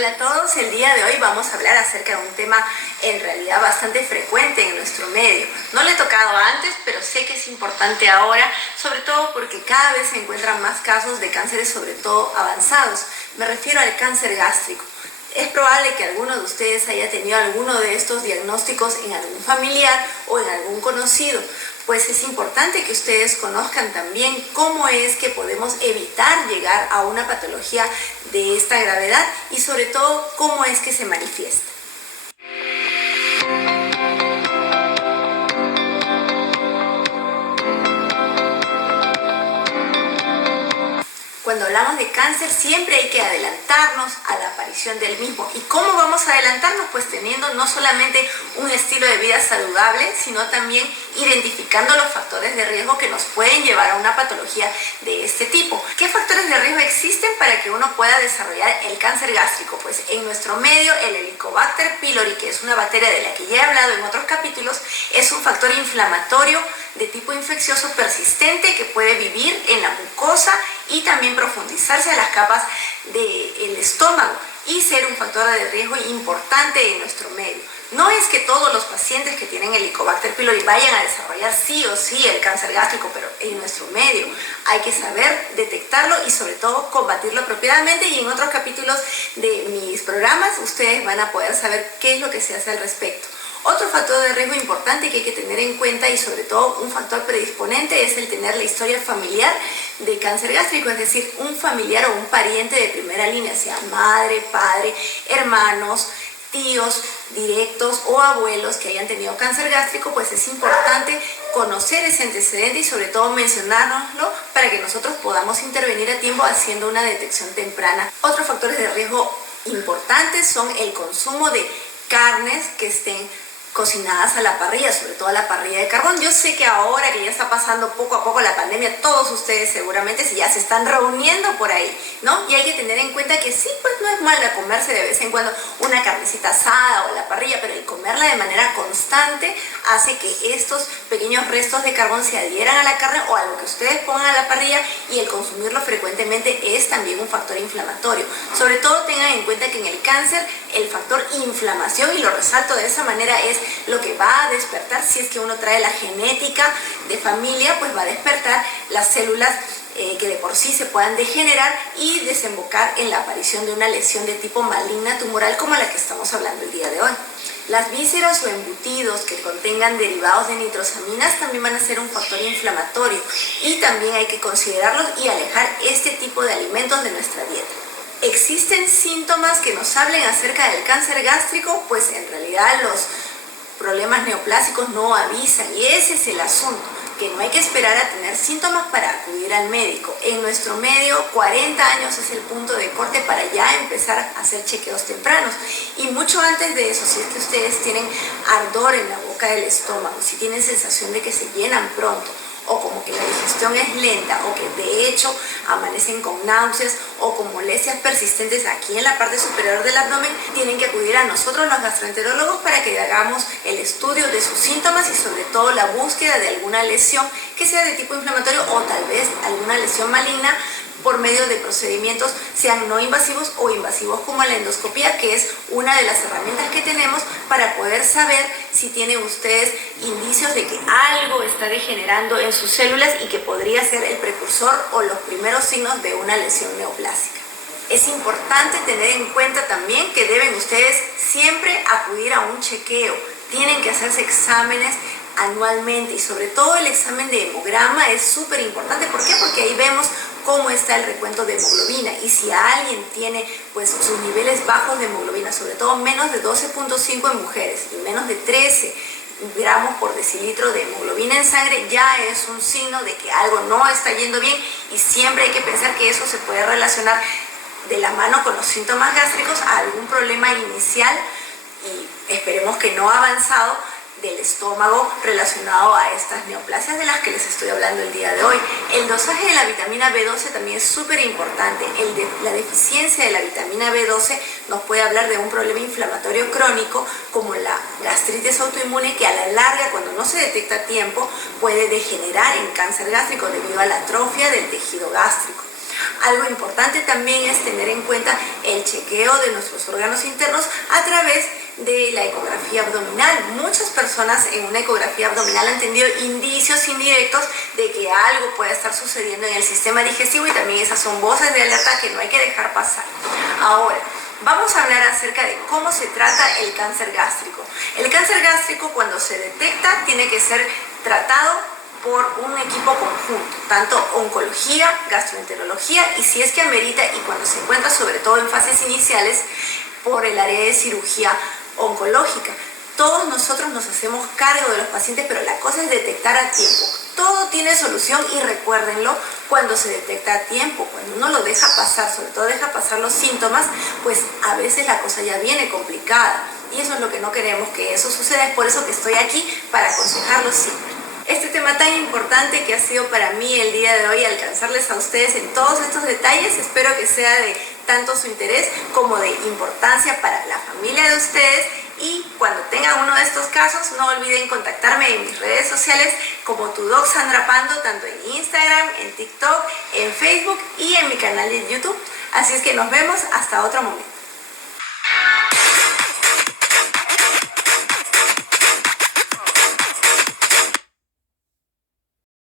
Hola a todos, el día de hoy vamos a hablar acerca de un tema en realidad bastante frecuente en nuestro medio. No lo he tocado antes, pero sé que es importante ahora, sobre todo porque cada vez se encuentran más casos de cánceres, sobre todo avanzados. Me refiero al cáncer gástrico. Es probable que alguno de ustedes haya tenido alguno de estos diagnósticos en algún familiar o en algún conocido. Pues es importante que ustedes conozcan también cómo es que podemos evitar llegar a una patología de esta gravedad y sobre todo cómo es que se manifiesta. Cuando hablamos de cáncer siempre hay que adelantarnos a la aparición del mismo. ¿Y cómo vamos a adelantarnos? Pues teniendo no solamente un estilo de vida saludable, sino también identificando los factores de riesgo que nos pueden llevar a una patología de este tipo. ¿Qué factores de riesgo existen para que uno pueda desarrollar el cáncer gástrico? Pues en nuestro medio el Helicobacter pylori, que es una bacteria de la que ya he hablado en otros capítulos, es un factor inflamatorio de tipo infeccioso persistente que puede vivir en la mucosa y también profundizarse a las capas del estómago y ser un factor de riesgo importante en nuestro medio. No es que todos los pacientes que tienen Helicobacter pylori vayan a desarrollar sí o sí el cáncer gástrico, pero en nuestro medio hay que saber detectarlo y sobre todo combatirlo apropiadamente, y en otros capítulos de mis programas ustedes van a poder saber qué es lo que se hace al respecto. Otro factor de riesgo importante que hay que tener en cuenta, y sobre todo un factor predisponente, es el tener la historia familiar de cáncer gástrico, es decir, un familiar o un pariente de primera línea, sea madre, padre, hermanos, tíos directos o abuelos que hayan tenido cáncer gástrico. Pues es importante conocer ese antecedente y sobre todo mencionárnoslo para que nosotros podamos intervenir a tiempo haciendo una detección temprana. Otros factores de riesgo importantes son el consumo de carnes que estén cocinadas a la parrilla, sobre todo a la parrilla de carbón. Yo sé que ahora que ya está pasando poco a poco la pandemia, todos ustedes seguramente si ya se están reuniendo por ahí, ¿no? Y hay que tener en cuenta que sí, pues no es malo comerse de vez en cuando una carnecita asada o a la parrilla, pero el comerla de manera constante hace que estos pequeños restos de carbón se adhieran a la carne o a lo que ustedes pongan a la parrilla, y el consumirlo frecuentemente es también un factor inflamatorio. Sobre todo tengan en cuenta que en el cáncer el factor inflamación, y lo resalto de esa manera, es lo que va a despertar, si es que uno trae la genética de familia, pues va a despertar las células que de por sí se puedan degenerar y desembocar en la aparición de una lesión de tipo maligna tumoral como la que estamos hablando el día de hoy. Las vísceras o embutidos que contengan derivados de nitrosaminas también van a ser un factor inflamatorio, y también hay que considerarlos y alejar este tipo de alimentos de nuestra dieta. ¿Existen síntomas que nos hablen acerca del cáncer gástrico? Pues en realidad los problemas neoplásicos no avisan, y ese es el asunto, que no hay que esperar a tener síntomas para acudir al médico. En nuestro medio 40 años es el punto de corte para ya empezar a hacer chequeos tempranos, y mucho antes de eso, si es que ustedes tienen ardor en la boca del estómago, si tienen sensación de que se llenan pronto, o como que la digestión es lenta, o que de hecho amanecen con náuseas o con molestias persistentes aquí en la parte superior del abdomen, tienen que acudir a nosotros los gastroenterólogos para que hagamos el estudio de sus síntomas y sobre todo la búsqueda de alguna lesión que sea de tipo inflamatorio o tal vez alguna lesión maligna, por medio de procedimientos sean no invasivos o invasivos como la endoscopía, que es una de las herramientas que tenemos para poder saber si tienen ustedes indicios de que algo está degenerando en sus células y que podría ser el precursor o los primeros signos de una lesión neoplásica. Es importante tener en cuenta también que deben ustedes siempre acudir a un chequeo. Tienen que hacerse exámenes anualmente, y sobre todo el examen de hemograma es súper importante. ¿Por qué? Porque ahí vemos cómo está el recuento de hemoglobina, y si alguien tiene pues sus niveles bajos de hemoglobina, sobre todo menos de 12.5 en mujeres y menos de 13 gramos por decilitro de hemoglobina en sangre, ya es un signo de que algo no está yendo bien, y siempre hay que pensar que eso se puede relacionar de la mano con los síntomas gástricos a algún problema inicial, y esperemos que no avanzado, del estómago relacionado a estas neoplasias de las que les estoy hablando el día de hoy. El dosaje de la vitamina B12 también es súper importante. La deficiencia de la vitamina B12 nos puede hablar de un problema inflamatorio crónico como la gastritis autoinmune, que a la larga, cuando no se detecta a tiempo, puede degenerar en cáncer gástrico debido a la atrofia del tejido gástrico. Algo importante también es tener en cuenta el chequeo de nuestros órganos internos a través de la ecografía abdominal. Muchas personas en una ecografía abdominal han tenido indicios indirectos de que algo puede estar sucediendo en el sistema digestivo, y también esas son voces de alerta que no hay que dejar pasar. Ahora, vamos a hablar acerca de cómo se trata el cáncer gástrico. El cáncer gástrico, cuando se detecta, tiene que ser tratado por un equipo conjunto, tanto oncología, gastroenterología, y si es que amerita, y cuando se encuentra sobre todo en fases iniciales, por el área de cirugía oncológica. Todos nosotros nos hacemos cargo de los pacientes, pero la cosa es detectar a tiempo. Todo tiene solución, y recuérdenlo, cuando se detecta a tiempo. Cuando uno lo deja pasar, sobre todo deja pasar los síntomas, pues a veces la cosa ya viene complicada, y eso es lo que no queremos que eso suceda. Es por eso que estoy aquí, para aconsejarlos siempre. Este tema tan importante que ha sido para mí el día de hoy, alcanzarles a ustedes en todos estos detalles, espero que sea de tanto su interés como de importancia para la familia de ustedes. Y cuando tengan uno de estos casos, no olviden contactarme en mis redes sociales como tu Doc Sandra Pando, tanto en Instagram, en TikTok, en Facebook y en mi canal de YouTube. Así es que nos vemos hasta otro momento.